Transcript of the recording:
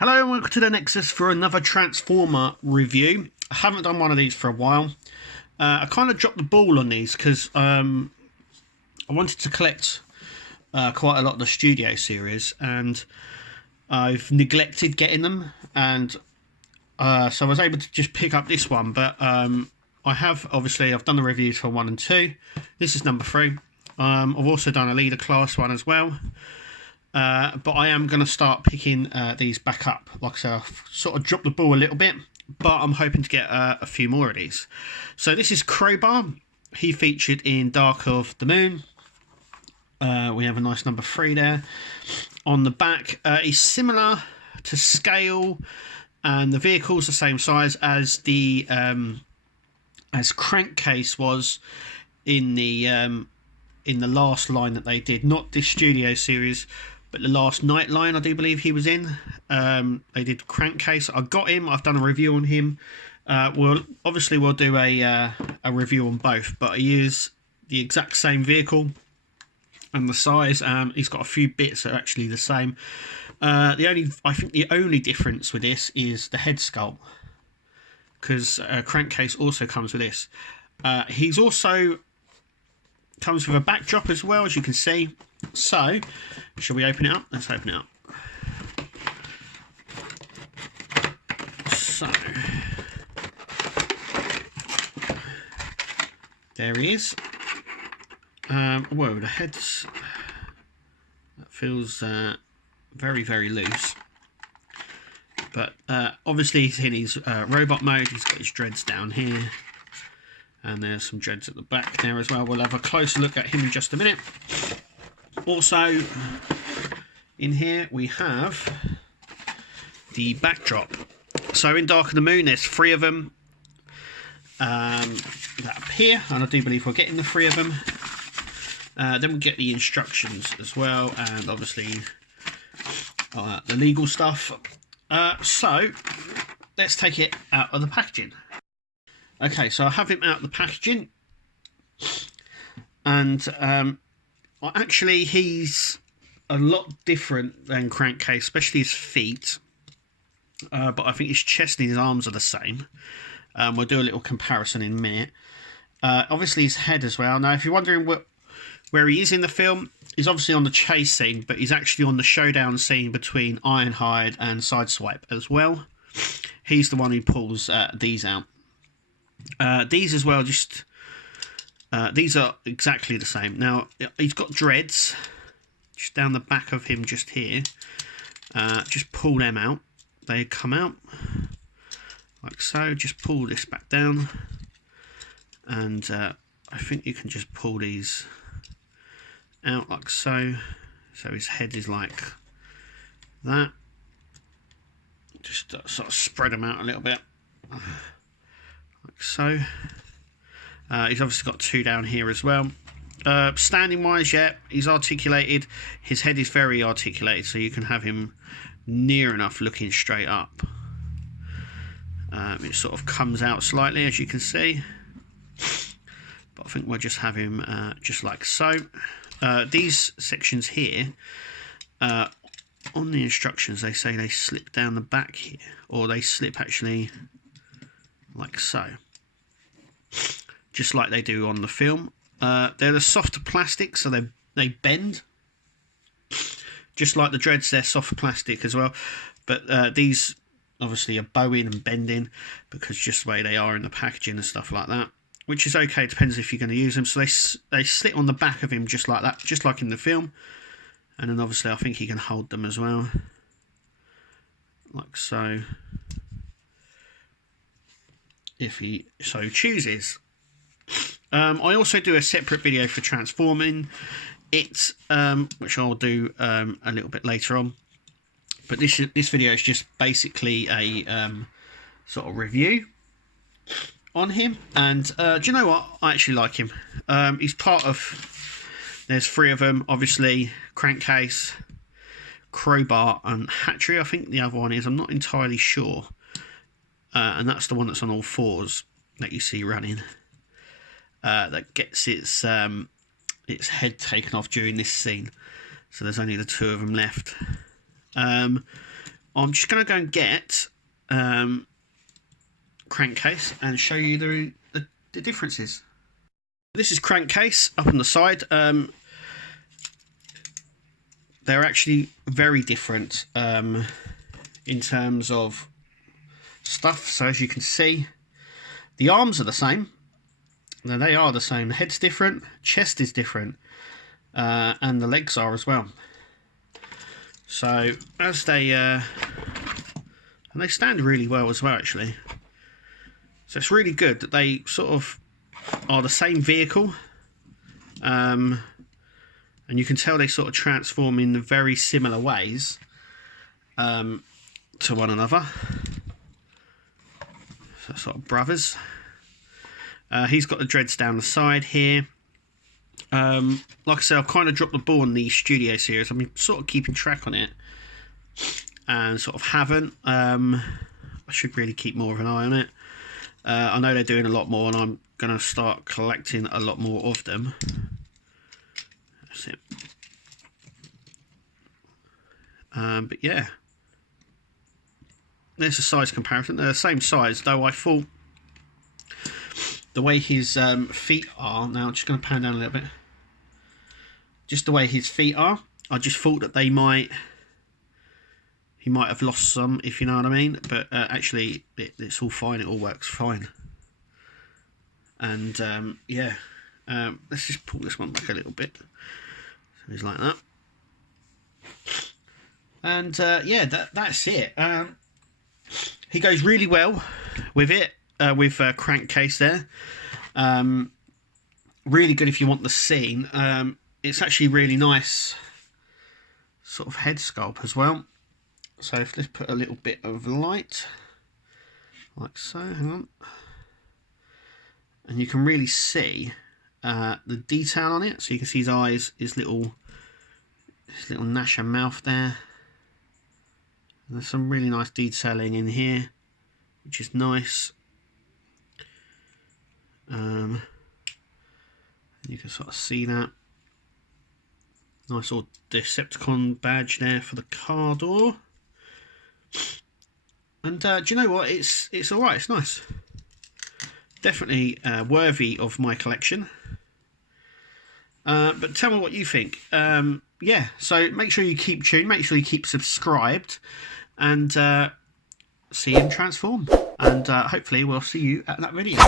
Hello and welcome to the Nexus for another Transformer review. I haven't done one of these for a while. I kind of dropped the ball on these because I wanted to collect quite a lot of the studio series, and I've neglected getting them, and so I was able to just pick up this one. But I've done the reviews for 1 and 2. This is number 3. I've also done a leader class one as well. But I am going to start picking these back up. Like I said, I've sort of dropped the ball a little bit, but I'm hoping to get a few more of these. So this is Crowbar. He featured in Dark of the Moon. We have a nice number 3 there. On the back, he's similar to scale, and the vehicle's the same size as the as Crankcase was in the last line that they did. Not this studio series, but the last night line I do believe he was in. They did Crankcase. I got him. I've done a review on him. We'll do a review on both, but he is the exact same vehicle and the size. He's got a few bits that are actually the same. I think the only difference with this is the head sculpt, because Crankcase also comes with this. He's also comes with a backdrop as well, as you can see. So, shall we open it up? Let's open it up. So, there he is. Whoa, the head's... that feels very, very loose. But obviously he's in his robot mode. He's got his dreads down here. And there's some dreads at the back there as well. We'll have a closer look at him in just a minute. Also, in here we have the backdrop. So in Dark of the Moon, there's 3 of them that appear, and I do believe we're getting the 3 of them. Then we get the instructions as well, and obviously the legal stuff. So let's take it out of the packaging. Okay, so I have him out of the packaging, and actually he's a lot different than Crankcase, especially his feet, but I think his chest and his arms are the same. We'll do a little comparison in a minute. Obviously his head as well. Now if you're wondering where he is in the film, he's obviously on the chase scene, but he's actually on the showdown scene between Ironhide and Sideswipe as well. He's the one who pulls these out. These as well, these are exactly the same. Now he's got dreads just down the back of him, just here. Just pull them out. They come out like so. Just pull this back down, and I think you can just pull these out like so. So his head is like that. Just sort of spread them out a little bit. Like so. He's obviously got 2 down here as well. Standing wise, yeah, he's articulated. His head is very articulated, so you can have him near enough looking straight up. It sort of comes out slightly, as you can see, but I think we'll just have him just like so. These sections here, on the instructions, they say they slip down the back here, or they slip actually like so, just like they do on the film. They're the softer plastic, so they bend, just like the dreads. They're soft plastic as well, but these obviously are bowing and bending because just the way they are in the packaging and stuff like that, which is okay. It depends if you're going to use them. So they sit on the back of him just like that, just like in the film. And then obviously I think he can hold them as well, like so, if he so chooses. I also do a separate video for transforming it, which I'll do a little bit later on. But this video is just basically a sort of review on him. And do you know what? I actually like him. He's part of... There's 3 of them, obviously. Crankcase, Crowbar, and Hatchery, I think the other one is. I'm not entirely sure. And that's the one that's on all 4s that you see running. That gets its head taken off during this scene. So there's only the 2 of them left. I'm just going to go and get crankcase and show you the differences. This is crankcase up on the side. They're actually very different in terms of stuff. So as you can see, the arms are the same. Now they are the same. The head's different, chest is different, and the legs are as well. So as they and they stand really well as well, actually. So it's really good that they sort of are the same vehicle, and you can tell they sort of transform in very similar ways to one another. So sort of brothers. He's got the dreads down the side here. Like I said, I've kind of dropped the ball on the Studio series. I've been sort of keeping track on it and sort of haven't. I should really keep more of an eye on it. I know they're doing a lot more, and I'm going to start collecting a lot more of them. That's it. But yeah, there's a size comparison. They're the same size, though I thought the way his feet are, now I'm just going to pan down a little bit, just the way his feet are, I just thought that he might have lost some, if you know what I mean, but actually it's all fine, it all works fine. And yeah, let's just pull this one back a little bit, so he's like that. And yeah, that's it. He goes really well with it, with crankcase there. Really good if you want the scene. It's actually really nice sort of head sculpt as well. So if let's put a little bit of light like so, hang on, and you can really see the detail on it. So you can see his eyes, his little gnasher mouth there. And there's some really nice detailing in here, which is nice. You can sort of see that nice old Decepticon badge there for the car door. And do you know what? It's all right. It's nice. Definitely worthy of my collection. But tell me what you think. Yeah. So make sure you keep tuned. Make sure you keep subscribed, and see him transform. And hopefully we'll see you at that video.